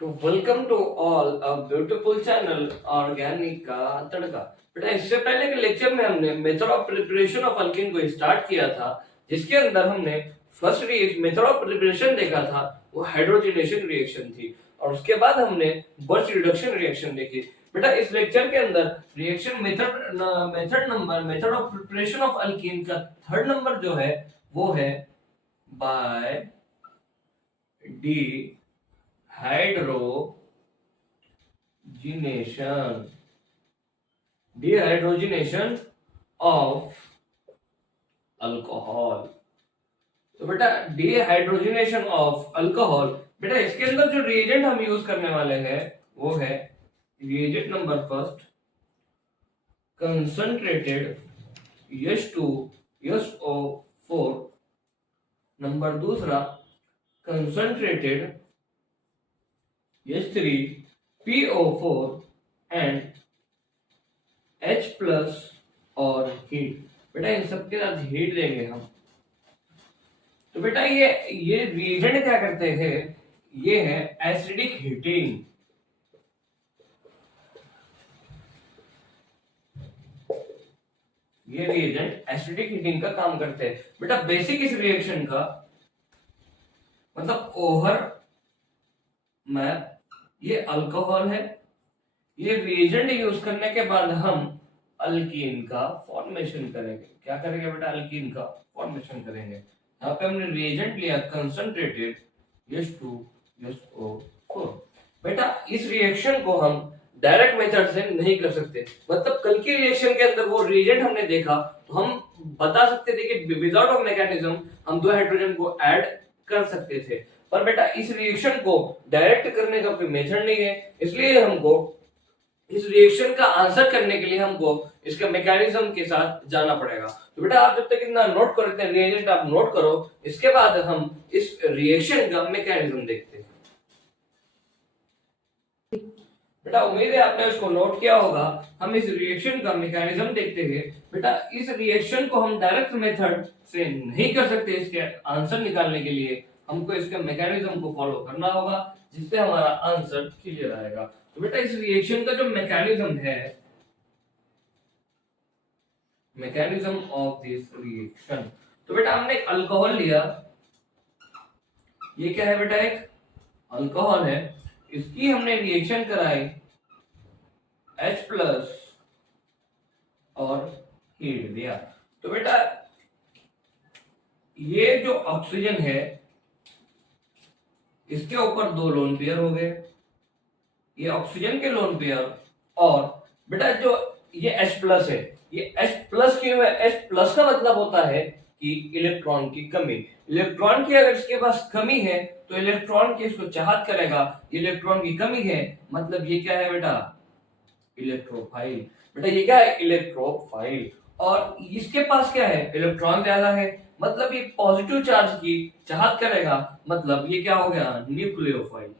तो welcome to all a beautiful channel organic का तड़का। बेटा इससे पहले के लेक्चर में हमने method of preparation of alkene को स्टार्ट किया था, जिसके अंदर हमने फर्स्ट मेथड ऑफ प्रिपरेशन देखा था, वो हाइड्रोजनेशन रिएक्शन थी। और उसके बाद हमने बर्स्ट रिडक्शन रिएक्शन देखी। बेटा इस लेक्चर के अंदर reaction method of preparation of alkene का थर्ड नंबर जो है वो है by de dehydrogenation of alcohol. तो बेटा डिहाइड्रोजनेशन ऑफ अल्कोहल, बेटा इसके अंदर जो रिएजेंट हम यूज करने वाले हैं वो है reagent number first concentrated H2SO4, number दूसरा concentrated H3PO4 and H plus और हीट। बेटा इन सबके साथ हीट देंगे हम। तो बेटा ये रिएजेंट क्या करते हैं, ये है एसिडिक हीटिंग। ये रिएजेंट एसिडिक हीटिंग का काम करते हैं। बेटा बेसिक इस रिएक्शन का मतलब ओवर में ये अल्कोहल है। ये रिएजेंट यूज करने के बाद हम अल्कीन का फॉर्मेशन करेंगे। क्या करेंगे बेटा? अल्कीन का फॉर्मेशन करेंगे। यहाँ पे हमने रिएजेंट लिया कंसंट्रेटेड H2SO4। बेटा इस रिएक्शन को हम डायरेक्ट मेथड से नहीं कर सकते। मतलब कल की रिएक्शन के अंदर वो रिएजेंट हमने देखा तो हम बता सकते थे कि विदाउट ऑफ मैकेनिज्म हम दो हाइड्रोजन को ऐड कर सकते थे। पर बेटा इस रिएक्शन को डायरेक्ट करने का कोई मेथड नहीं है, इसलिए हमको इस रिएक्शन का आंसर करने के लिए हमको इसके मैकेनिज्म के साथ जाना पड़ेगा। तो बेटा आप जब तक इतना नोट करते हैं, रिएजेंट आप नोट करो, इसके बाद हम इस रिएक्शन का मैकेनिज्म देखते हैं। बेटा उम्मीद है आपने उसको नोट किया होगा। हम इस रिएक्शन का मैकेनिज्म देखते हैं। बेटा इस रिएक्शन को हम डायरेक्ट मेथड से नहीं कर सकते। इसके आंसर निकालने के लिए हमको इसके मैकेनिज्म को फॉलो करना होगा, जिससे हमारा आंसर क्लियर आएगा। तो बेटा इस रिएक्शन का जो मैकेनिज्म है, मैकेनिज्म ऑफ दिस रिएक्शन, तो बेटा हमने एक अल्कोहल लिया। ये क्या है बेटा? एक अल्कोहल है। इसकी हमने रिएक्शन कराई H प्लस और हीट दिया। तो बेटा ये जो ऑक्सीजन है इसके ऊपर दो लोन पेयर हो गए, ये ऑक्सीजन के लोन पेयर। और बेटा जो ये H प्लस है, ये H प्लस क्यों है? H प्लस का मतलब होता है कि इलेक्ट्रॉन की कमी। इलेक्ट्रॉन की अगर इसके पास कमी है तो इलेक्ट्रॉन की इसको चाहत करेगा। इलेक्ट्रॉन की कमी है मतलब ये क्या है बेटा? इलेक्ट्रोफाइल। बेटा ये क्या है? इलेक्ट्रोफाइल। और इसके पास क्या है? इलेक्ट्रॉन ज्यादा है, मतलब ये पॉजिटिव चार्ज की चाहत करेगा। मतलब ये क्या हो गया? न्यूक्लियोफाइल।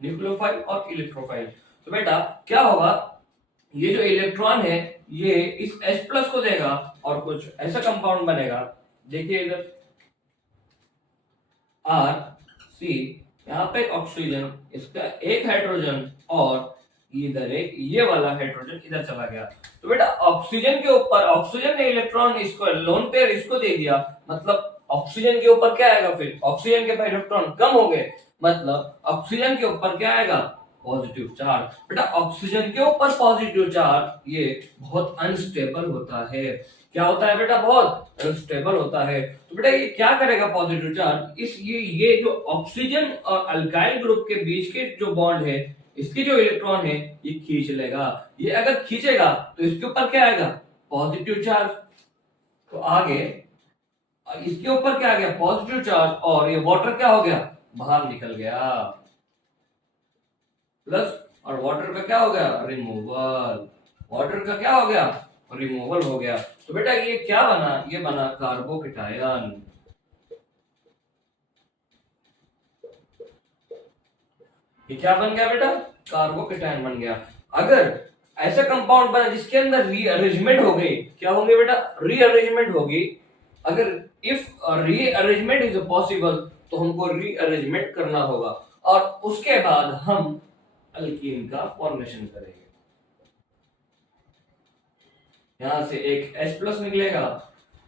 न्यूक्लियोफाइल और इलेक्ट्रोफाइल। तो बेटा क्या होगा? ये जो इलेक्ट्रॉन है ये इस H प्लस को देगा और कुछ ऐसा कंपाउंड बनेगा। देखिए इधर R C, यहाँ पे ऑक्सीजन, इसका एक हाइड्रोजन और इधर एक ये वाला हाइड्रोजन इधर चला गया। तो बेटा ऑक्सीजन के ऊपर ऑक्सीजन ने इलेक्ट्रॉन इसको लोन पेयर इसको दे दिया, मतलब ऑक्सीजन के ऊपर क्या आएगा? फिर ऑक्सीजन के पास इलेक्ट्रॉन कम हो गए, मतलब ऑक्सीजन के ऊपर क्या आएगा? Positive charge. बेटा ऑक्सीजन के ऊपर पॉजिटिव चार्ज ये बहुत अनस्टेबल होता है। क्या होता है बेटा? बहुत अनस्टेबल होता है। तो बेटा ये क्या करेगा? पॉजिटिव चार्ज इस ये जो ऑक्सीजन और अल्काइल ग्रुप के बीच के जो बॉन्ड है, इसकी जो इलेक्ट्रॉन है ये खींच लेगा। ये अगर खींचेगा तो इसके ऊपर क्या आएगा? Positive charge. तो आगे इसके ऊपर क्या आ गया? Positive charge. और ये वाटर क्या हो गया? बाहर निकल गया। प्लस और वाटर का क्या हो गया? रिमूवल। वाटर का क्या हो गया? रिमूवल हो गया। तो बेटा ये क्या बना? ये बना कार्बोकेटायन। ये क्या बन गया बेटा? कार्बोकेटायन बन गया। अगर ऐसा कंपाउंड बना जिसके अंदर रीअरेंजमेंट हो गई, क्या होंगे बेटा? रीअरेंजमेंट होगी। अगर इफ रीअरेंजमेंट इज पॉसिबल तो हमको रीअरेंजमेंट करना होगा। और उसके बाद हम अल्कीन का फॉर्मेशन करेंगे। यहां से एक H प्लस निकलेगा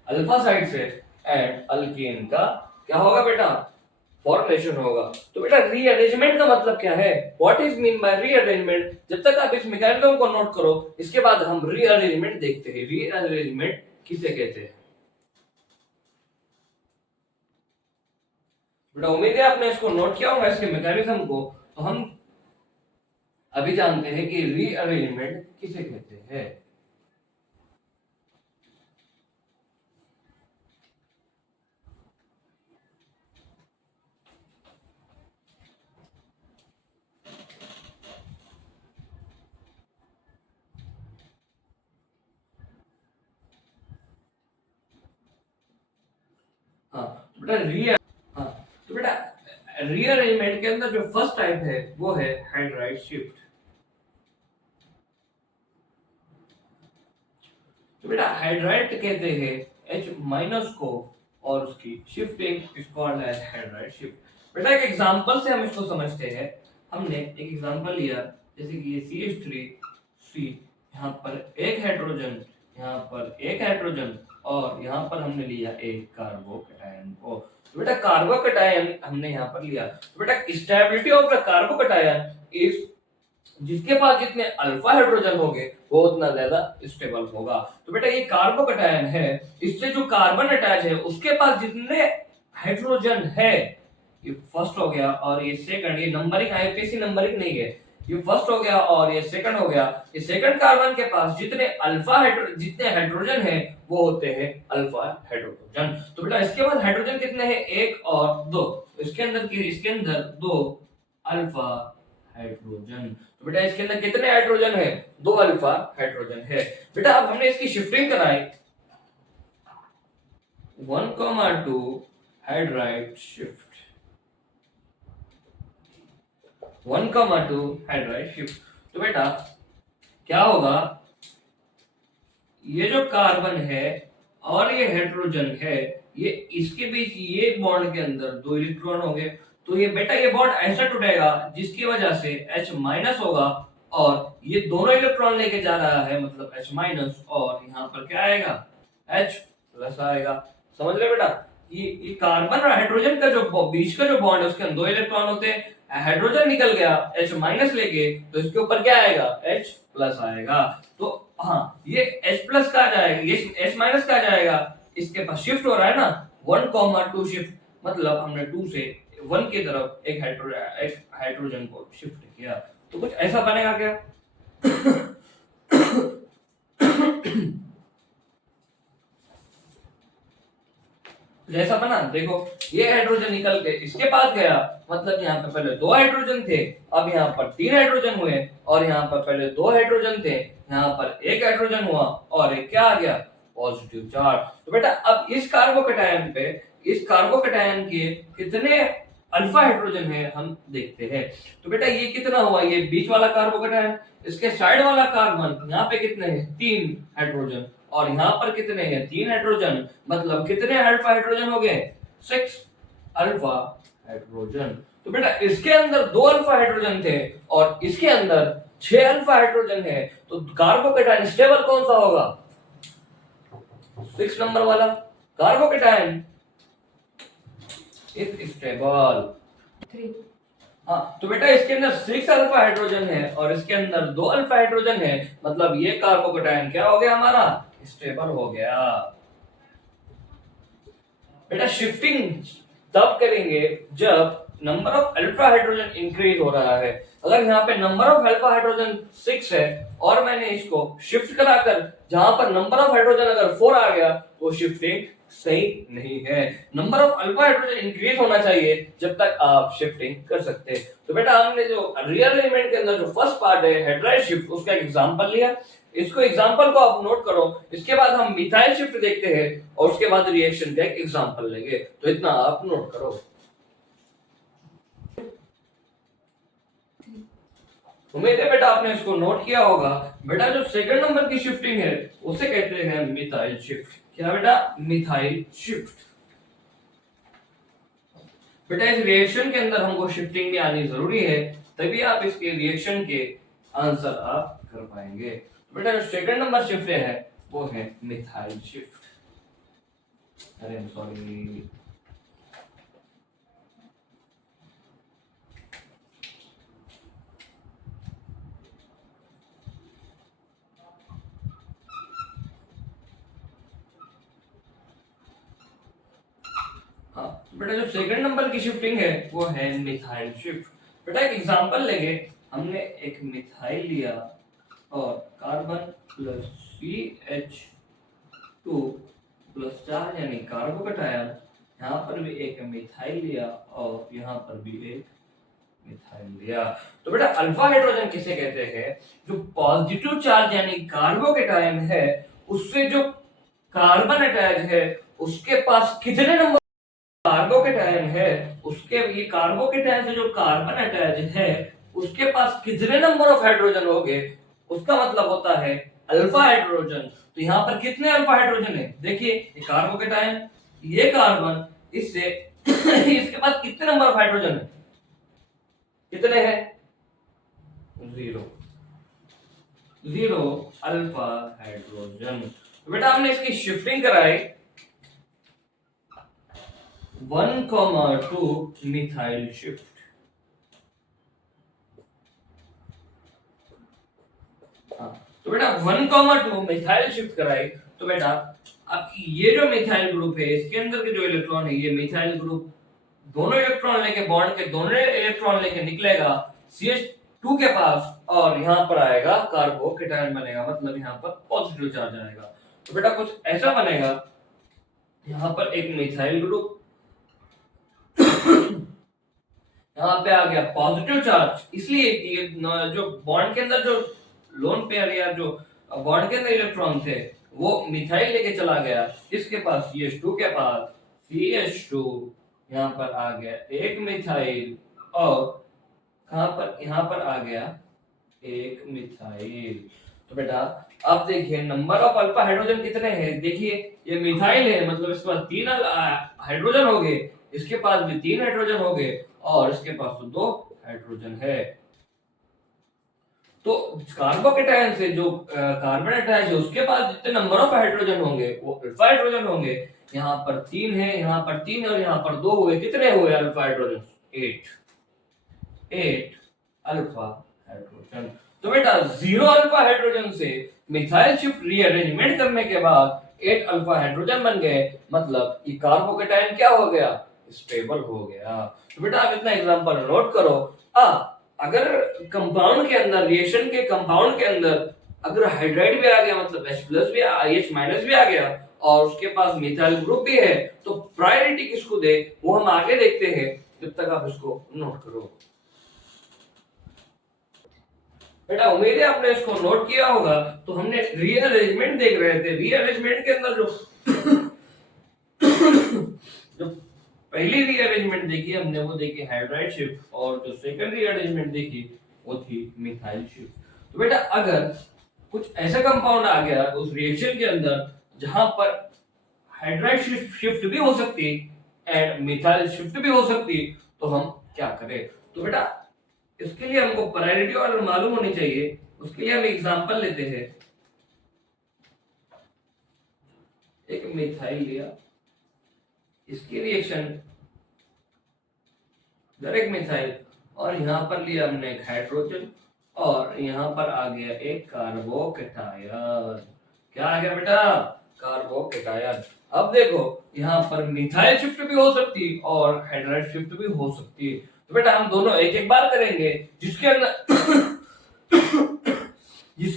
अल्फा साइड से एंड अल्कीन का क्या होगा बेटा, फॉर्मेशन होगा। तो बेटा रीअरेंजमेंट का मतलब क्या है, what is mean by rearrangement. जब तक आप इस मैकेनिज्म को नोट करो, इसके बाद हम रीअरेंजमेंट देखते हैं। रीअरेंजमेंट किसे कहते हैं बेटा, उम्मीद है आपने इसको नोट किया होगा इसके मैकेनिज्म को। तो हम अभी जानते हैं कि रीअरेंजमेंट किसे कहते हैं। हाँ तो बेटा हाँ तो बेटा रीअरेंजमेंट के अंदर जो फर्स्ट टाइप है वो है हाइड्राइड शिफ्ट। तो बेटा हाइड्राइड कहते हैं H माइनस को और उसकी shifting is called as hydride shift. बेटा एक एग्जांपल से हम इसको समझते हैं। हमने एक एग्जांपल लिया, जैसे कि ये CH3C, यहाँ पर एक हाइड्रोजन, यहाँ पर एक हाइड्रोजन और यहाँ पर हमने लिया एक कार्बोकैटायन को। तो बेटा कार्बोकैटायन हमने यहाँ पर लिया। तो बेटा stability of the carbocation is, जिसके पास जितने अल्फा हाइड्रोजन होंगे वो उतना ज्यादा स्टेबल होगा। तो बेटा ये कार्बोकैटायन है, इससे जो कार्बन अटैच है उसके पास जितने हाइड्रोजन है, ये फर्स्ट हो गया और ये सेकंड, ये नंबरिंग आईपीसी नंबरिंग नहीं है, ये फर्स्ट हो गया और ये सेकंड हो गया। ये सेकंड कार्बन के पास जितने जितने हाइड्रोजन है वो होते हैं अल्फा हाइड्रोजन। तो बेटा इसके पास हाइड्रोजन कितने हैं, एक और दो, इसके अंदर दो अल्फा हाइड्रोजन। तो बेटा इसके अंदर कितने हाइड्रोजन है, दो अल्फा हाइड्रोजन है। बेटा अब हमने इसकी शिफ्टिंग कराई 1,2 हाइड्राइड शिफ्ट, 1,2 हाइड्राइड शिफ्ट। तो बेटा क्या होगा, ये जो कार्बन है और ये हाइड्रोजन है, ये इसके बीच ये बॉन्ड के अंदर दो इलेक्ट्रॉन होंगे। तो ये बेटा ये बॉन्ड ऐसा टूटेगा जिसकी वजह से H माइनस होगा और ये दोनों इलेक्ट्रॉन लेके जा रहा है, मतलब H माइनस, और यहाँ पर क्या आएगा, H प्लस आएगा। समझ रहे बेटा, ये कार्बन और हाइड्रोजन का जो बीच का जो बॉन्ड है उसके अंदर दो इलेक्ट्रॉन होते हैं, हाइड्रोजन निकल गया H माइनस लेके, तो इसके ऊपर क्या आएगा, H प्लस आएगा। तो हाँ ये H प्लस का जाएगा, ये H माइनस का जाएगा, इसके पास शिफ्ट हो रहा है ना 1,2 शिफ्ट, मतलब हमने 2 से 1 की तरफ एक हाइड्रोजन को शिफ्ट किया। तो कुछ ऐसा बनेगा क्या जैसा बना, देखो ये हाइड्रोजन निकल के इसके पास गया, मतलब यहाँ पे पहले दो हाइड्रोजन थे, अब यहाँ पर 3 हाइड्रोजन हुए, और यहाँ पर पहले दो हाइड्रोजन थे, यहाँ पर एक हाइड्रोजन हुआ और एक क्या आ गया, पॉजिटिव चार्ज। तो बेटा अब इस कार्बोकैटायन पे, इस कार्बोकैटायन के कितने अल्फा हाइड्रोजन है हम देखते हैं। तो बेटा ये कितना हुआ, ये बीच वाला कार्बोकैटायन, इसके साइड वाला कार्बन, यहाँ पे कितने हैं, 3 हाइड्रोजन, और यहाँ पर कितने हैं, 3 हाइड्रोजन, मतलब कितने अल्फा हाइड्रोजन हो गए, 6 अल्फा हाइड्रोजन। तो बेटा इसके अंदर 2 अल्फा हाइड्रोजन थे और इसके अंदर 6 अल्फा हाइड्रोजन है, तो कार्बोकैटायन स्टेबल कौन सा होगा, 6 नंबर वाला कार्बोकैटायन इज स्टेबल। हाँ तो बेटा इसके अंदर 6 अल्फा हाइड्रोजन है और इसके अंदर 2 अल्फा हाइड्रोजन है, मतलब ये कार्बोकैटायन क्या हो गया हमारा, स्टेबल हो गया। बेटा शिफ्टिंग तब करेंगे जब number of alpha hydrogen increase हो रहा है। अगर यहाँ पे नंबर ऑफ अल्फा हाइड्रोजन 6 है और मैंने इसको शिफ्ट कराकर जहां पर नंबर ऑफ हाइड्रोजन अगर 4 आ गया, तो शिफ्टिंग सही नहीं है। Number of alpha hydrogen increase होना चाहिए जब तक आप शिफ्टिंग कर सकते हैं। तो बेटा हमने जो रीअरेंजमेंट के अंदर जो फर्स्ट पार्ट है हाइड्राइड शिफ्ट, उसका एग्जांपल लिया, इसको एग्जांपल को आप नोट करो, इसके बाद हम मिथाइल शिफ्ट देखते हैं और उसके बाद रिएक्शन का एक एग्जांपल लेंगे। तो इतना आप नोट करो। उम्मीद है बेटा आपने इसको नोट किया होगा। बेटा जो सेकंड नंबर की शिफ्टिंग है उसे कहते हैं मिथाइल शिफ्ट। क्या बेटा, मिथाइल शिफ्ट। बेटा इस रिएक्शन के अंदर हमको शिफ्टिंग भी आनी जरूरी है, तभी आप इसके रिएक्शन के आंसर आप कर पाएंगे। बेटा जो सेकंड नंबर शिफ्ट है वो है मिथाइल शिफ्ट। अरे सॉरी, हाँ बेटा जो सेकंड नंबर की शिफ्टिंग है वो है मिथाइल शिफ्ट। बेटा एक एग्जांपल लेंगे, हमने एक मिथाइल लिया और carbon plus CH2 plus charge यानी कार्बोकटायन, यहाँ पर भी एक मिथाइल लिया और यहाँ पर भी एक मिथाइल लिया। तो बेटा अल्फा हाइड्रोजन किसे कहते हैं? जो पॉजिटिव चार्ज यानी कार्बोकटायन है उससे जो कार्बन अटैच है उसके पास कितने नंबर कार्बोकेटायन है, उसके ये कार्बोकेटायन से जो कार्बन अटैच है उसके पास कितने नंबर ऑफ हाइड्रोजन होंगे, उसका मतलब होता है अल्फा हाइड्रोजन। तो यहाँ पर कितने अल्फा हाइड्रोजन है? देखिए ये कार्बोकेटायन, ये कार्बन, इससे इसके पास कितने नंबर ऑफ हाइड्रोजन है? कितने हैं? 0 0 अल्फा हाइड्रोजन। तो बेटा हमने इसकी शिफ्टिंग कराई 1,2 मिथाइल शिफ्ट। तो बेटा 1,2 मिथाइल शिफ्ट कराई, तो बेटा आपकी ये जो मिथाइल ग्रुप है इसके अंदर के जो इलेक्ट्रॉन है ये मिथाइल ग्रुप दोनों इलेक्ट्रॉन लेके बॉन्ड के दोनों इलेक्ट्रॉन लेके निकलेगा CH2 के पास और यहाँ पर आएगा कार्बोकेटायन बनेगा, मतलब यहाँ पर पॉजिटिव चार्ज आएगा। तो बेटा कुछ ऐसा बनेगा, यहाँ पर एक मिथाइल ग्रुप यहाँ पे आ गया पॉजिटिव चार्ज, इसलिए ये जो बॉन्ड के अंदर जो लोन पेयर या जो बॉन्ड के अंदर इलेक्ट्रॉन थे वो मिथाइल लेके चला गया, इसके पास CH2 के पास CH2 यहाँ पर आ गया एक मिथाइल और यहाँ पर आ गया एक मिथाइल। तो बेटा अब देखिए नंबर ऑफ अल्फा हाइड्रोजन कितने हैं? देखिए ये मिथाइल है मतलब इसके पास 3 हाइड्रोजन हो गए, इसके पास भी 3 हाइड्रोजन हो गए और इसके पास तो 2 हाइड्रोजन है। तो कार्बोकेटायन से जो कार्बन अटैच है उसके पास जितने नंबर ऑफ हाइड्रोजन होंगे वो अल्फा हाइड्रोजन होंगे। यहाँ पर 3 है, यहाँ पर 3 और यहाँ पर 2 हुए, कितने हुए अल्फा हाइड्रोजन? 8 alpha hydrogen. तो बेटा 0 अल्फा हाइड्रोजन से मिथाइल शिफ्ट रीअरेंजमेंट करने के बाद 8 अल्फा हाइड्रोजन बन गए, मतलब ये कार्बोकेटायन क्या हो गया? स्टेबल हो गया। तो बेटा आप इतना एग्जांपल नोट करो। अगर कंपाउंड के अंदर रिएक्शन के कंपाउंड के अंदर अगर हाइड्राइड भी आ गया मतलब H प्लस भी H माइनस भी आ गया और उसके पास मिथाइल ग्रुप भी है तो प्रायोरिटी किसको दे वो हम आगे देखते हैं, जब तक आप इसको नोट करो। बेटा उम्मीद है आपने इसको नोट किया होगा। तो हमने रीअरेंजमेंट देख रहे थे, रीअरेंजमेंट के अंदर जो पहली रीअरेंजमेंट देखी हमने वो देखी हाइड्राइड शिफ्ट और जो सेकंड रीअरेंजमेंट देखी वो थी मिथाइल शिफ्ट। तो बेटा अगर कुछ ऐसा कंपाउंड आ गया उस रिएक्शन के अंदर जहां पर हाइड्राइड शिफ्ट भी हो सकती एंड मिथाइल शिफ्ट भी हो सकती तो हम क्या करें? तो बेटा इसके लिए हमको प्रायोरिटी ऑर्डर मालूम होनी चाहिए। उसके लिए हम एग्जांपल लेते हैं, एक मिथाइल लिया, इसकी रिएक्शन डायरेक्ट मिथाइल और यहाँ पर लिया हमने एक हाइड्रोजन और यहाँ पर आ गया एक कार्बोकेटायन। क्या आ गया बेटा? कार्बोकेटायन। अब देखो यहाँ पर मिथाइल शिफ्ट भी हो सकती और हाइड्राइड शिफ्ट भी हो सकती। तो बेटा हम दोनों एक एक बार करेंगे, जिसके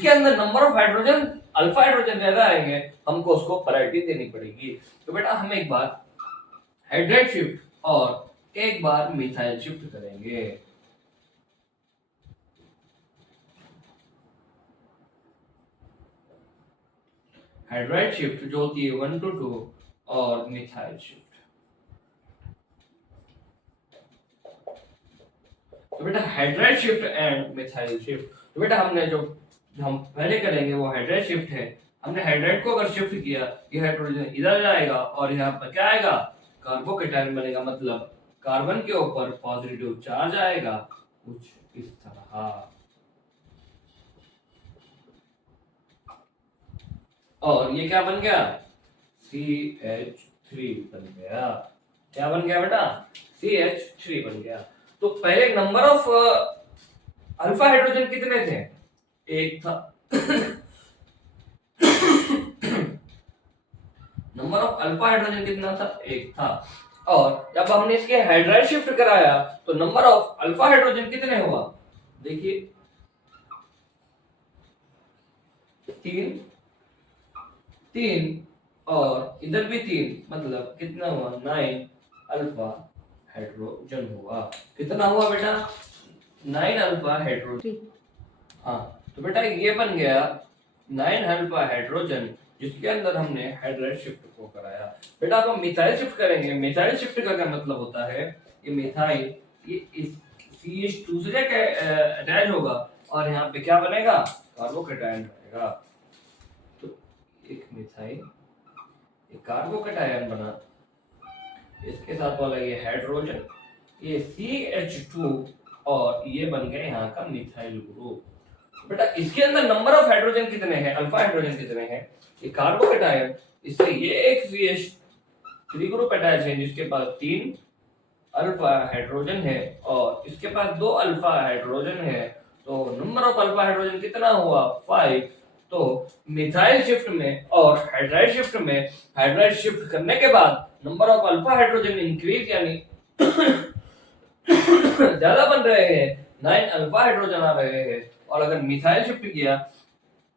अंदर number of hydrogen alpha hydrogen ज्यादा आएंगे हमको उसको प्रायोरिटी देनी पड़ेगी। तो बेटा हम एक बार हाइड्राइड शिफ्ट और एक बार मिथाइल शिफ्ट करेंगे। हाइड्राइड शिफ्ट जो होती है 1 to 2 और मिथाइल शिफ्ट। तो बेटा hydride shift and methyl shift. तो बेटा हमने जो हम पहले करेंगे वो हाइड्राइड शिफ्ट है। हमने हाइड्राइड को अगर शिफ्ट किया ये हाइड्रोजन इधर जाएगा और यहाँ पर क्या आएगा? कार्बोकेटायन बनेगा, मतलब कार्बन के ऊपर पॉजिटिव चार्ज आएगा कुछ इस तरह, और ये क्या बन गया, CH3 बन गया। क्या बन गया बेटा, CH3 बन गया। तो पहले नंबर ऑफ अल्फा हाइड्रोजन कितने थे, एक था। नंबर ऑफ अल्फा हाइड्रोजन कितना था, एक था। और जब हमने इसके हाइड्राइड शिफ्ट कराया तो नंबर ऑफ अल्फा हाइड्रोजन कितने हुआ, देखिए 3, 3 और इधर भी 3, मतलब कितना हुआ, 9 अल्फा हाइड्रोजन हुआ। कितना हुआ बेटा, 9 अल्फा हाइड्रोजन। हाँ, तो बेटा ये बन गया 9 अल्फा हाइड्रोजन, जिसके अंदर हमने हाइड्राइड शिफ्ट को कराया। बेटा अब हम मिथाइल शिफ्ट करेंगे। मिथाइल शिफ्ट का क्या मतलब होता है, ये मिथाइल ये इस CH2 से अटैच होगा और यहाँ पे क्या बनेगा, कार्बोकैटायन बनेगा। तो एक मिथाइल एक कार्बोकैटायन बना, इसके साथ वाला ये हाइड्रोजन, ये CH2 और ये बन गया यहाँ का मिथाइल ग्रुप। बेटा इसके अंदर नंबर ऑफ हाइड्रोजन कितने हैं, अल्फा हाइड्रोजन कितने हैं, ये कार्बोकैटायन, इससे ये एक CH3 ग्रुप अटैच है जिसके पास 3 अल्फा हाइड्रोजन है और इसके पास 2 अल्फा हाइड्रोजन है। तो नंबर ऑफ अल्फा हाइड्रोजन कितना हुआ, 5। तो मिथाइल शिफ्ट में और हाइड्राइड शिफ्ट में, हाइड्राइड शिफ्ट करने के बाद number of alpha hydrogen increase यानी ज्यादा बन रहे हैं, 9 अल्फा हाइड्रोजन आ रहे हैं। और अगर मिथाइल शिफ्ट किया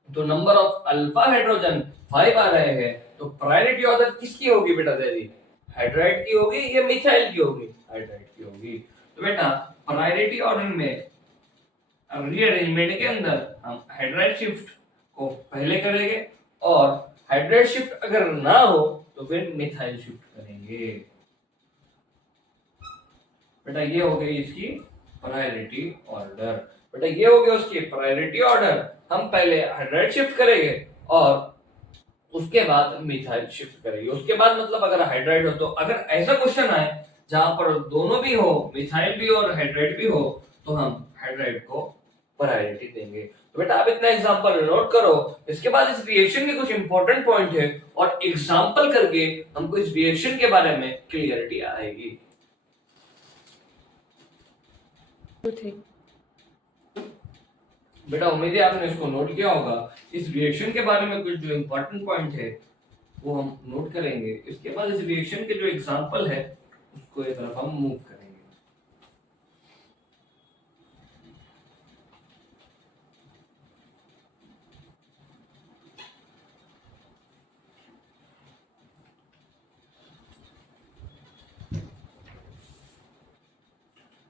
तो नंबर ऑफ अल्फा हाइड्रोजन 5 आ रहे हैं। तो प्रायोरिटी ऑर्डर किसकी होगी बेटा, तेरी हाइड्राइड की होगी या मिथाइल की होगी, हाइड्राइड की होगी। तो बेटा प्रायोरिटी ऑर्डर में रीअरेंजमेंट के अंदर हम हाइड्राइड शिफ्ट को पहले करेंगे और हाइड्राइड शिफ्ट अगर ना हो तो फिर मिथाइल शिफ्ट करेंगे। बेटा ये हो गई इसकी प्रायोरिटी ऑर्डर। बेटा ये हो गया उसकी प्रायोरिटी ऑर्डर। हम पहले हाइड्राइड शिफ्ट करेंगे और उसके बाद मिथाइल शिफ्ट करेंगे। उसके बाद मतलब अगर हाइड्राइड हो तो, अगर ऐसा क्वेश्चन आए जहां पर दोनों भी हो, मिथाइल भी और हाइड्राइड भी हो, तो हम हाइड्राइड को प्रायोरिटी देंगे। तो बेटा आप इतना एग्जांपल नोट करो। इसके बाद इस रिएक्शन के कुछ इंपॉर्टेंट पॉइंट है और एग्जांपल करके हमको इस रिएक्शन के बारे में क्लियरिटी आएगी। बेटा उम्मीद है आपने इसको नोट किया होगा। इस रिएक्शन के बारे में कुछ जो इंपॉर्टेंट पॉइंट है वो हम नोट करेंगे। इसके बाद इस रिएक्शन के जो एग्जांपल है उसको एक तरफ हम मूव करेंगे।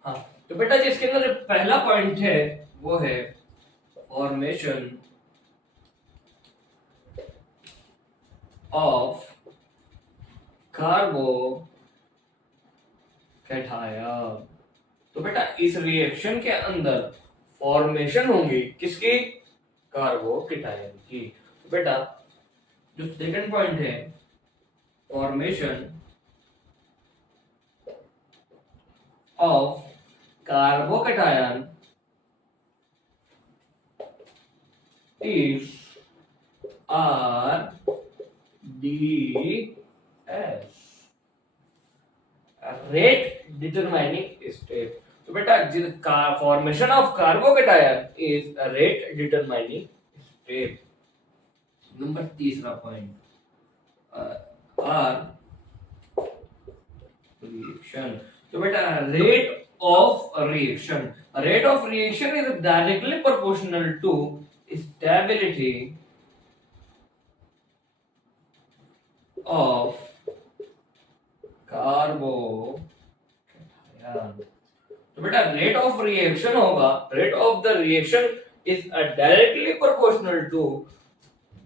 हाँ, तो बेटा जिसके अंदर पहला पॉइंट है वो है फॉर्मेशन ऑफ कार्बोकैटायन। तो बेटा इस रिएक्शन के अंदर फॉर्मेशन होंगी किसकी, कार्बोकैटायन की। तो बेटा जो सेकंड पॉइंट है formation of carbocation is RDS, rate determining step। तो बेटा formation of carbocation is a rate determining step। नंबर तीसरा पॉइंट आर रिएक्शन। तो बेटा rate of reaction, rate of reaction is directly proportional to stability of carbocation. तो बेटा rate of reaction होगा, rate of the reaction is directly proportional to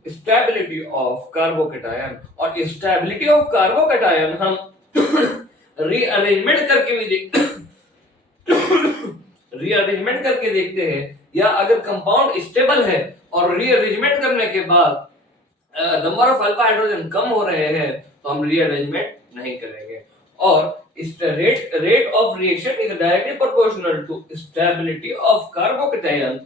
stability of carbocation. और stability of carbocation हम rearrangement करके भी rearrangement करके देखते हैं, या अगर कंपाउंड स्टेबल है और रीअरेंजमेंट करने के बाद नंबर ऑफ अल्फा हाइड्रोजन कम हो रहे हैं तो हम रीअरेंजमेंट नहीं करेंगे। और rate of reaction is directly proportional to stability of carbocation.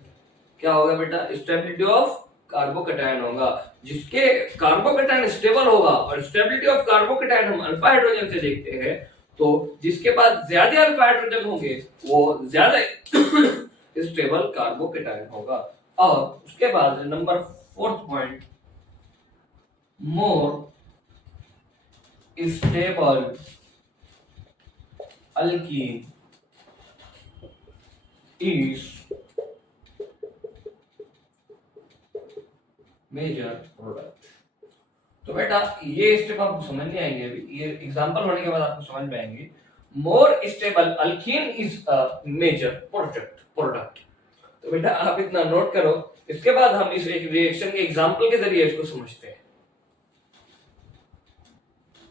क्या होगा बेटा? स्टेबिलिटी ऑफ कार्बोकैटायन होगा। जिसके कार्बोकैटायन स्टेबल होगा, और स्टेबिलिटी ऑफ कार्बोकैटायन हम अल्फा हाइड्रोजन से देखते हैं, तो जिसके पास ज्यादा अल्फा हाइड्रोजन होंगे वो ज्यादा स्टेबल कार्बोकैटायन होगा। और उसके बाद नंबर 4th point, more stable alkene is major product. तो बेटा ये स्टेप आपको समझ नहीं आएंगे, अभी ये एग्जांपल होने के बाद आपको समझ में आएंगे। More stable alkene is a major product. तो बेटा आप इतना नोट करो, इसके बाद हम इस एक रिएक्शन के एग्जांपल के जरिए इसको समझते हैं।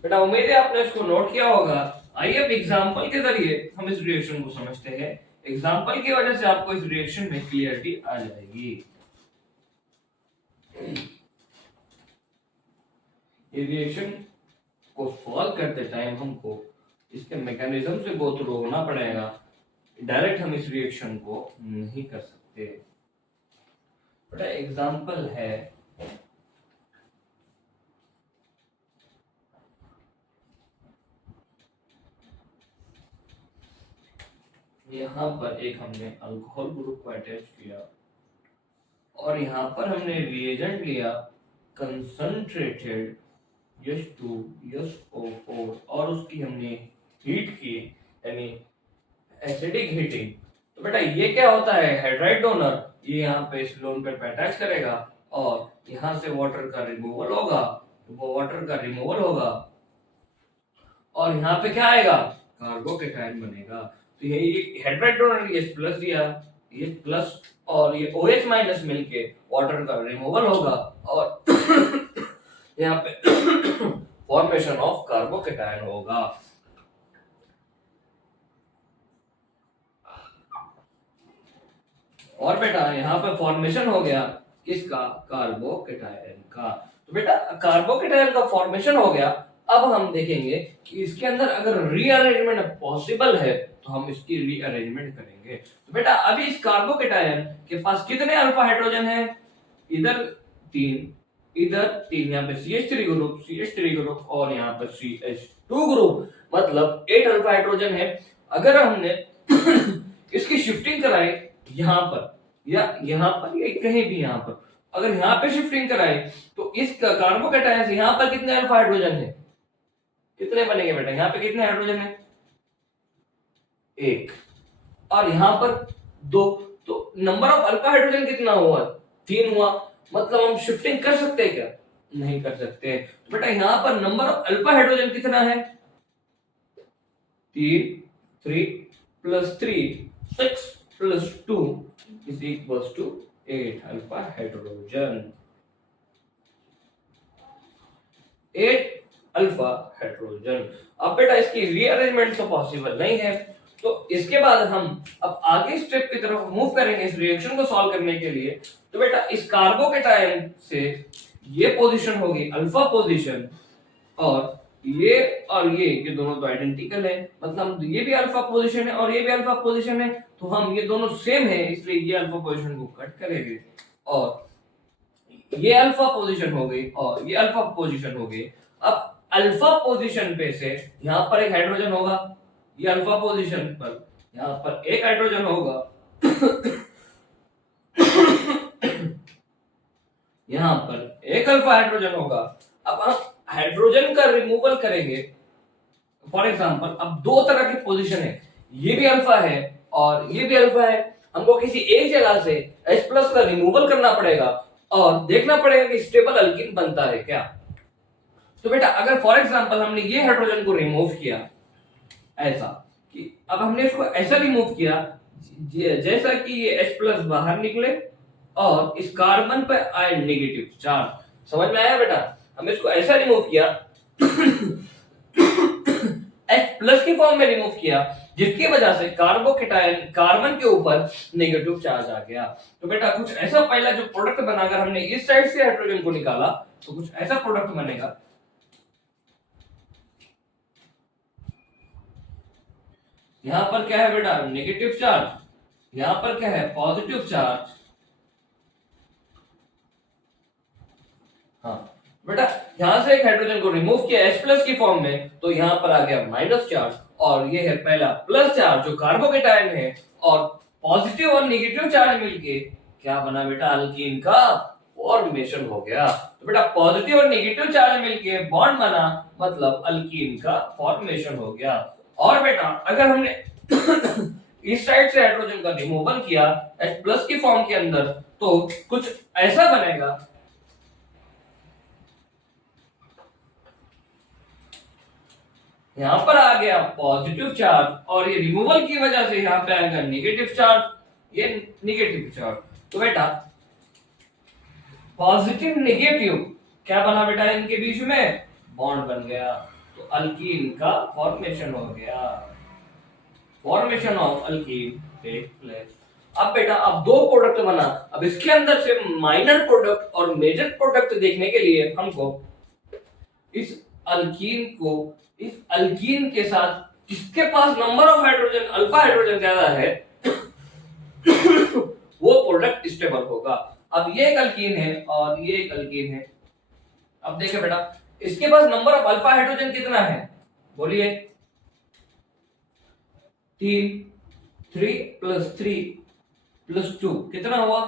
बेटा उम्मीद है आपने इसको नोट किया होगा। आइए अब एग्जांपल के जरिए हम इस रिएक्शन को समझते हैं। एग्जांपल की वजह से आपको इस रिएक्शन में क्लियरिटी आ जाएगी। ये रिएक्शन को सॉल्व करते टाइम हमको इसके मैकेनिज्म से गो थ्रू होना पड़ेगा, डायरेक्ट हम इस रिएक्शन को नहीं कर सकते। बेटा एग्जांपल है, यहाँ पर एक हमने अल्कोहल ग्रुप को अटैच किया और यहाँ पर हमने रिएजेंट लिया कंसंट्रेटेड H2SO4 और उसकी हमने हीट की, यानी एसिडिक हीटिंग। तो बेटा ये क्या होता है, हाइड्राइड डोनर ये यहाँ पे इस लोन पेयर पे अटैच करेगा और यहाँ से वाटर का रिमूवल होगा, वो वाटर का रिमूवल होगा और यहाँ पे क्या आएगा, कार्बोकैटायन बनेगा। तो ये हाइड्राइड डोनर ये प्लस दिया, ये प्लस और ये OH माइनस मिलके वाटर का रिमूवल होगा और यहाँ पे फॉर्मेशन ऑफ कार्बोकैटायन होगा। और बेटा यहाँ पे फॉर्मेशन हो गया किसका, कार्बोकैटायन का। तो बेटा कार्बोकैटायन का फॉर्मेशन हो गया। अब हम देखेंगे कि इसके अंदर अगर रीअरेंजमेंट पॉसिबल है तो हम इसकी रीअरेंजमेंट करेंगे। तो बेटा अभी इस कार्बोकैटायन के पास कितने अल्फा हाइड्रोजन है, इधर 3, इधर 3, यहाँ पे CH3 ग्रुप और यहाँ पर CH2 ग्रुप, मतलब 8 अल्फा हाइड्रोजन है। अगर हमने इसकी शिफ्टिंग कराई यहाँ पर या यहाँ पर या कहीं भी यहाँ पर, अगर यहाँ पे शिफ्टिंग कराई तो इस कार्बोकैटायन से यहाँ पर कितने अल्फा हाइड्रोजन है, कितने बनेंगे बेटा, यहाँ पे कितने हाइड्रोजन है, 1 और यहाँ पर 2, तो नंबर ऑफ अल्फा हाइड्रोजन कितना हुआ, 3 हुआ। मतलब हम शिफ्टिंग कर सकते हैं क्या, नहीं कर सकते। तो बेटा यहाँ पर नंबर ऑफ अल्फा हाइड्रोजन कितना है, 3 plus 3 6 plus 2 is equals to 8 alpha hydrogen, 8 alpha hydrogen. अब बेटा इसकी रीअरेंजमेंट तो पॉसिबल नहीं है, तो इसके बाद हम अब आगे स्टेप की तरफ मूव करेंगे इस रिएक्शन को सॉल्व करने के लिए। तो बेटा इस कार्बोकैटायन से ये पोजीशन होगी अल्फा पोजीशन और ये दोनों तो आइडेंटिकल है, मतलब ये भी अल्फा पोजीशन है और ये भी अल्फा पोजीशन है, तो हम ये दोनों सेम है इसलिए ये अल्फा पोजीशन को कट करेंगे और ये अल्फा पोजीशन हो गई और ये अल्फा पोजीशन हो गई। अब अल्फा पोजीशन पे से यहाँ पर एक हाइड्रोजन होगा, ये अल्फा पोजीशन पर यहाँ पर एक हाइड्रोजन होगा यहाँ पर एक अल्फा हाइड्रोजन होगा। अब हम हाइड्रोजन का रिमूवल करेंगे। फॉर एग्जांपल अब 2 तरह की पोजीशन है, ये भी अल्फा है और ये भी अल्फा है। हमको किसी एक जगह से H+ का रिमूवल करना पड़ेगा और देखना पड़ेगा कि स्टेबल अल्कीन बनता है क्या। तो बेटा अगर फॉर एग्जांपल हमने ये हाइड्रोजन को रिमूव किया ऐसा कि अब हमने इसको ऐसा रिमूव किया जैसा कि ये H+ बाहर निकले और इस कार्बन पर आए नेगेटिव चार्ज, समझ में आया बेटा। हम इसको ऐसा रिमूव किया H+ की फॉर्म में रिमूव किया जिसकी वजह से कार्बोकैटायन कार्बन के ऊपर नेगेटिव चार्ज आ गया। तो बेटा कुछ ऐसा पहला जो प्रोडक्ट बनाकर हमने इस साइड से हाइड्रोजन को निकाला तो कुछ ऐसा प्रोडक्ट बनेगा। यहाँ पर क्या है बेटा, नेगेटिव चार्ज, यहाँ पर क्या है, पॉजिटिव चार्ज। हाँ बेटा, यहां से एक हाइड्रोजन को रिमूव किया H प्लस की फॉर्म में, तो यहाँ पर आ गया माइनस चार्ज, और ये है पहला प्लस चार्ज जो कार्बोकेटायन है, और पॉजिटिव और नेगेटिव चार्ज मिलके क्या बना बेटा, अल्कीन का फॉर्मेशन हो गया। तो बेटा पॉजिटिव और नेगेटिव चार्ज मिलके बॉन्ड बना, मतलब अल्कीन का फॉर्मेशन हो गया। और बेटा अगर हमने इस साइड से हाइड्रोजन का रिमूवल किया H प्लस की फॉर्म के अंदर, तो कुछ ऐसा बनेगा। यहां पर आ गया पॉजिटिव चार्ज, और ये रिमूवल की वजह से यहाँ पे आएगा नेगेटिव चार्ज, ये नेगेटिव चार्ज। तो बेटा पॉजिटिव नेगेटिव क्या बना बेटा, इनके बीच में बॉन्ड बन गया, तो अल्कीन का फॉर्मेशन हो गया, formation of alkene take place. अब बेटा अब दो प्रोडक्ट बना, अब इसके अंदर से माइनर प्रोडक्ट और मेजर प्रोडक्ट देखने के लिए हमको इस अल्कीन को, इस अल्कीन के साथ किसके पास number of hydrogen, alpha hydrogen ज्यादा है वो प्रोडक्ट स्टेबल होगा। अब ये एक अल्कीन है और ये एक अल्कीन है। अब देखिए बेटा, इसके पास नंबर ऑफ अल्फा हाइड्रोजन कितना है, बोलिए, 3, 3 प्लस 3 प्लस 2 कितना हुआ,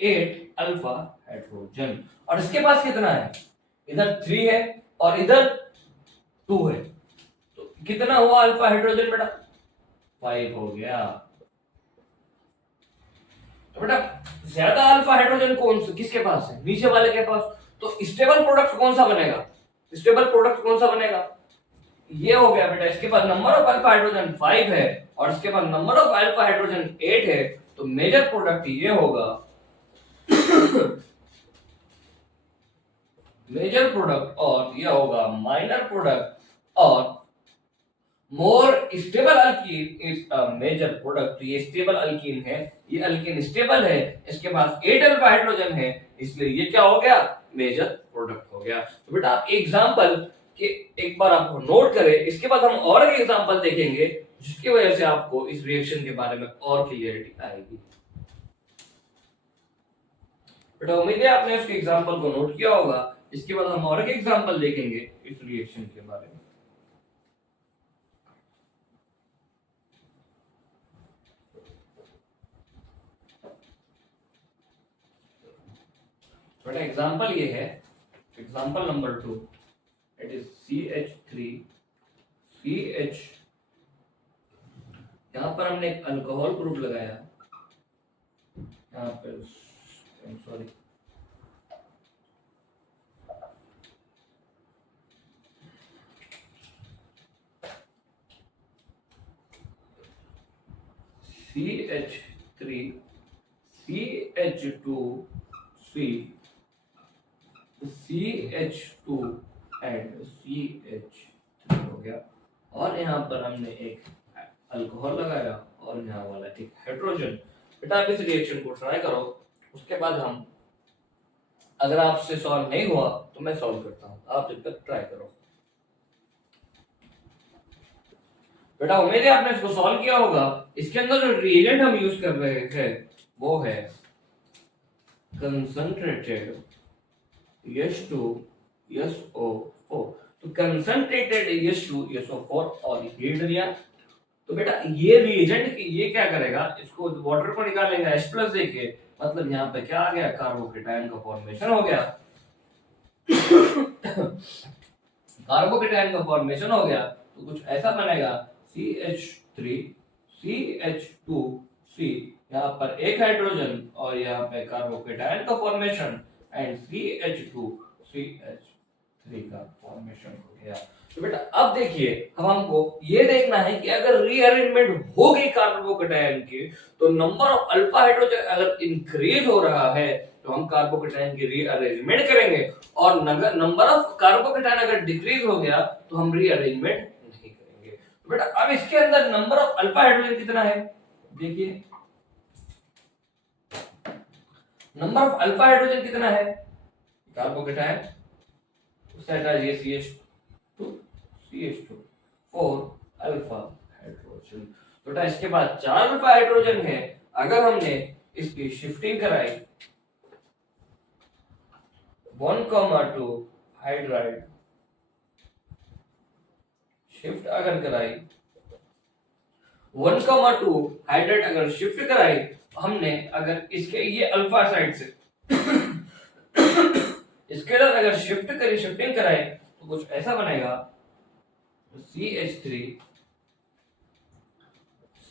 8 अल्फा हाइड्रोजन। और इसके पास कितना है, इधर 3 है और इधर 2 है, तो कितना हुआ अल्फा हाइड्रोजन बेटा, 5 हो गया। तो बेटा ज्यादा अल्फा हाइड्रोजन कौन सा, किसके पास है, नीचे वाले के पास। तो स्टेबल प्रोडक्ट कौन सा बनेगा, स्टेबल प्रोडक्ट कौन सा बनेगा, ये हो गया बेटा। इसके पास नंबर ऑफ अल्फा हाइड्रोजन 5 है और इसके पास नंबर ऑफ अल्फा हाइड्रोजन 8 है, तो मेजर प्रोडक्ट ये होगा मेजर प्रोडक्ट, और ये होगा माइनर प्रोडक्ट। और more stable alkene is a major product. तो ये स्टेबल अल्कीन है, ये अल्कीन स्टेबल है, इसके पास 8 अल्फा हाइड्रोजन है, इसलिए ये क्या हो गया, मेजर प्रोडक्ट हो गया। तो बेटा आप एग्जांपल के एक बार आप नोट करें, इसके बाद हम और एक एग्जांपल देखेंगे जिसकी वजह से आपको इस रिएक्शन के बारे में और क्लियरिटी आएगी। बेटा उम्मीद है आपने इसके एग्जांपल को नोट किया होगा। इसके बाद हम और एक एग्जांपल देखेंगे इस रिएक्शन के बारे में। बेटा एग्जांपल ये है, example number 2, it is CH3 CH, यहां पर हमने एक अल्कोहल ग्रुप लगाया, यहां पर sorry CH3 CH2C CH2 and CH3 हो गया। और यहाँ पर हमने एक अल्कोहल लगाया और यहाँ वाला एक हाइड्रोजन। बेटा आप इस रिएक्शन को ट्राई करो, उसके बाद हम, अगर आपसे सॉल्व नहीं हुआ तो मैं सॉल्व करता हूँ, आप जब तक ट्राई करो। बेटा उम्मीद है आपने इसको सॉल्व किया होगा। इसके अंदर जो रिएजेंट हम यूज कर रहे हैं वो है कंसंट्रेटेड H2SO4। तो कंसंट्रेटेड H2SO4 और हीट दिया। तो बेटा ये रिएजेंट ये क्या करेगा, इसको वाटर को निकालेंगे H प्लस देके, मतलब यहाँ पे क्या आ गया, कार्बोकेटायन का फॉर्मेशन हो गया कार्बोकेटायन का फॉर्मेशन हो गया, तो कुछ ऐसा बनेगा CH3 CH2C, यहाँ पर एक हाइड्रोजन और यहाँ पे कार्बोकेटायन का फॉर्मेशन, एंड CH2CH3 का फॉर्मेशन हो गया। तो बेटा अब देखिए, अब हमको ये देखना है कि अगर रीअरेंजमेंट होगी कार्बोकेटायन की, तो नंबर ऑफ अल्फा हाइड्रोजन अगर इंक्रीज हो रहा है तो हम कार्बोकेटायन की रीअरेंजमेंट करेंगे, और नंबर ऑफ कार्बोकेटायन अगर डिक्रीज हो गया तो हम रीअरेंजमेंट नहीं करेंगे। तो बेटा अब इसके अंदर नंबर ऑफ अल्फा हाइड्रोजन कितना है, देखिए नंबर ऑफ अल्फा हाइड्रोजन कितना है, कार्बोकेटायन सेट है ये CH2 4 अल्फा हाइड्रोजन। बेटा इसके बाद 4 अल्फा हाइड्रोजन है, अगर हमने इसकी शिफ्टिंग कराई 1,2 हाइड्राइड शिफ्ट अगर कराई 1,2 हाइड्राइड अगर शिफ्ट कराई, हमने अगर इसके ये अल्फा साइड से इसके अंदर अगर शिफ्टिंग कराए तो कुछ ऐसा बनेगा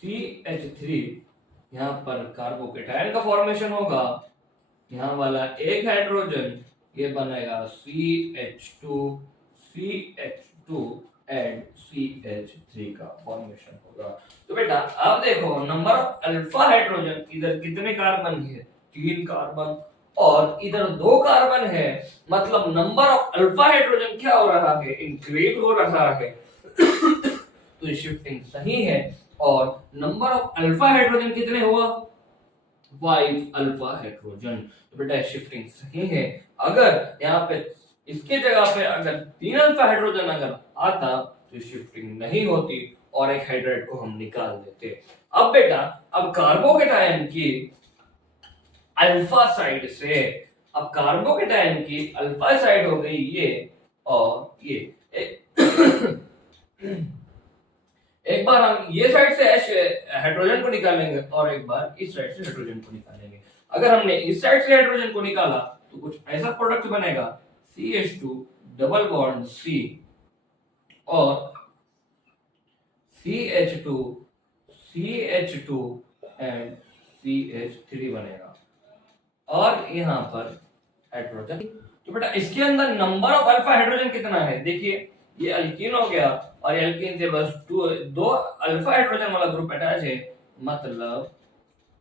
CH3 यहाँ पर कार्बोकेटायन का फॉर्मेशन होगा, यहाँ वाला एक हाइड्रोजन ये बनेगा CH2 एंड CH3 का फॉर्मेशन होगा। तो बेटा अब देखो नंबर ऑफ अल्फा हाइड्रोजन, इधर कितने कार्बन है 3 कार्बन और इधर 2 कार्बन है, मतलब नंबर ऑफ अल्फा हाइड्रोजन क्या हो रहा है, इंक्रीज हो रहा है। तो ये शिफ्टिंग सही है और नंबर ऑफ अल्फा हाइड्रोजन कितने हुआ 5 अल्फा हाइड्रोजन। तो बेटा शिफ्टिंग सही है। अगर यहाँ पे इसके जगह पे अगर 3 अल्फा हाइड्रोजन अगर आता तो शिफ्टिंग नहीं होती और एक हाइड्राइड को हम निकाल देते। अब बेटा अब कार्बोकेटायन की अल्फा साइड से, अब कार्बोकेटायन की अल्फा साइड हो गई ये और ये एक बार हम ये साइड से हाइड्रोजन को निकालेंगे और एक बार इस साइड से हाइड्रोजन को निकालेंगे। अगर हमने इस साइड से हाइड्रोजन को निकाला तो कुछ ऐसा प्रोडक्ट बनेगा CH2 डबल बॉन्ड C और CH2 एंड CH3 बनेगा और यहाँ पर हाइड्रोजन। तो बेटा इसके अंदर नंबर ऑफ अल्फा हाइड्रोजन कितना है, देखिए ये अल्कीन हो गया और एल्कीन से बस 2 अल्फा हाइड्रोजन वाला ग्रुप अटैच है, मतलब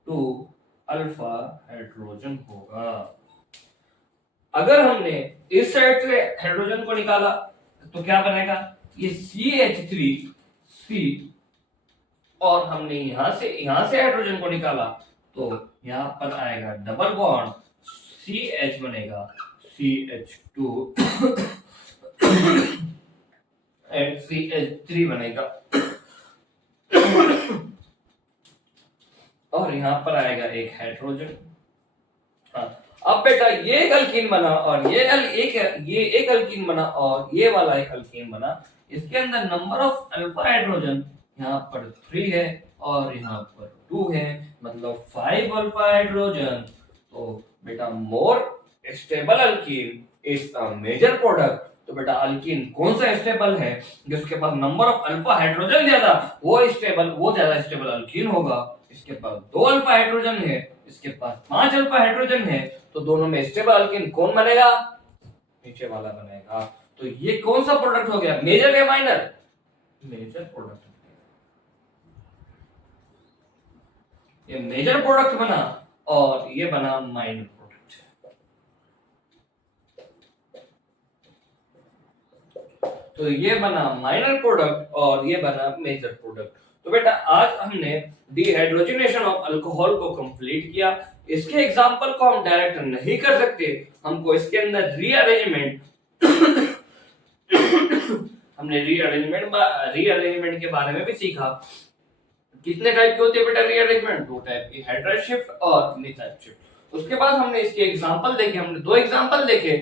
2 अल्फा हाइड्रोजन होगा। अगर हमने इस साइड से हाइड्रोजन को निकाला तो क्या बनेगा, ये CH3C और हमने यहां से हाइड्रोजन को निकाला तो यहां पर आएगा डबल बॉन्ड CH बनेगा CH2 एंड CH3 बनेगा और यहाँ पर आएगा एक हाइड्रोजन। अब बेटा ये एक अल्कीन बना और ये एक अल्कीन बना और ये वाला एक अल्कीन बना। इसके अंदर नंबर ऑफ अल्फा हाइड्रोजन यहाँ पर 3 है और यहाँ पर 2 है, मतलब 5 अल्फा हाइड्रोजन। तो बेटा मोर stable alkene is a major product. तो बेटा अल्कीन कौन सा स्टेबल है, जिसके पास नंबर ऑफ अल्फा हाइड्रोजन ज्यादा वो ज्यादा स्टेबल अल्कीन होगा। इसके पास 2 अल्फा हाइड्रोजन है, इसके पास 5 अल्फा हाइड्रोजन है, तो दोनों में स्टेबल अल्कीन कौन बनेगा, नीचे वाला बनेगा। तो ये कौन सा प्रोडक्ट हो गया, मेजर या माइनर, मेजर प्रोडक्ट। ये मेजर प्रोडक्ट बना और ये बना माइनर प्रोडक्ट। तो ये बना माइनर प्रोडक्ट और ये बना मेजर प्रोडक्ट। तो बेटा आज हमने डिहाइड्रोजनेशन ऑफ अल्कोहल को कंप्लीट किया। इसके एग्जांपल को हम डायरेक्ट नहीं कर सकते, हमको इसके अंदर रीअरेंजमेंट हमने रीअरेंजमेंट के बारे में भी सीखा। कितने टाइप के होते हैं बेटा रीअरेंजमेंट, 2 टाइप की, हाइड्राइड शिफ्ट और लीथाइड शिफ्ट। उसके बाद हमने इसके एग्जांपल देखे, हमने 2 एग्जांपल देखे।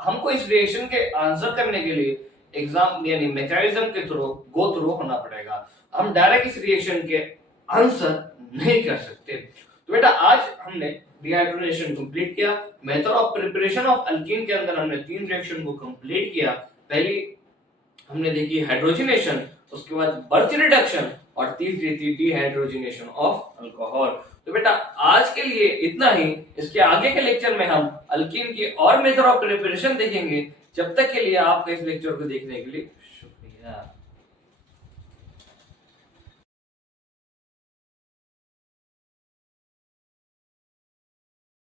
हमको इस रिएक्शन के आंसर करने के लिए एग्जाम यानी मैकेनिज्म के थ्रू होना पड़ेगा, हम डायरेक्ट इस रिएक्शन के आंसर नहीं कर सकते। तो बेटा आज हमने डिहाइड्रोजनेशन कंप्लीट किया। Method of preparation of alkyne के अंदर हमने 3 रिएक्शन को कंप्लीट किया। पहली हमने देखी हाइड्रोजनेशन, उसके बाद बर्थ रिडक्शन और तीसरी थी डिहाइड्रोजनेशन ऑफ अल्कोहल। तो बेटा आज के लिए इतना ही। इसके आगे के लेक्चर में हम अल्कीन की और मेथड ऑफ प्रिपरेशन देखेंगे। जब तक के लिए आपका इस लेक्चर को देखने के लिए शुक्रिया।